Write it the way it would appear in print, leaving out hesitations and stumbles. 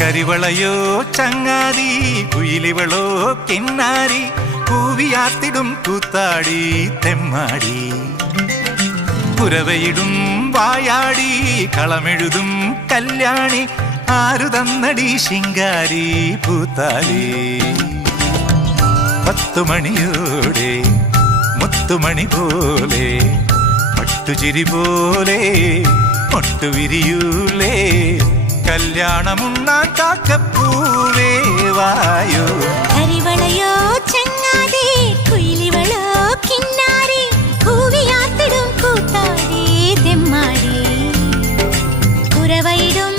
കരിവളയോ ചങ്ങാതി കുയിലിവളോ കിന്നാരി കൂവിയാത്തിടും കൂത്താടി തെമ്മാടി കുരവയിടും വായാടി കളമെഴുതും കല്യാണി ആരു തന്നടി ശിങ്കാരി പൂത്താലി 10 മണിയോടെ മുത്തുമണി പോലെ പട്ടുചിരി പോലെ മൊട്ടുവിരിയൂലേ കല്യാണമുണ്ണാൻ കാക്കപ്പൂവേ വായോ കരിവളയോ ചങ്ങാതി കുയിലിവളോ കിന്നാരി കൂവിയാത്തിടും കൂത്താടി തെമ്മാടി കുരവയിടും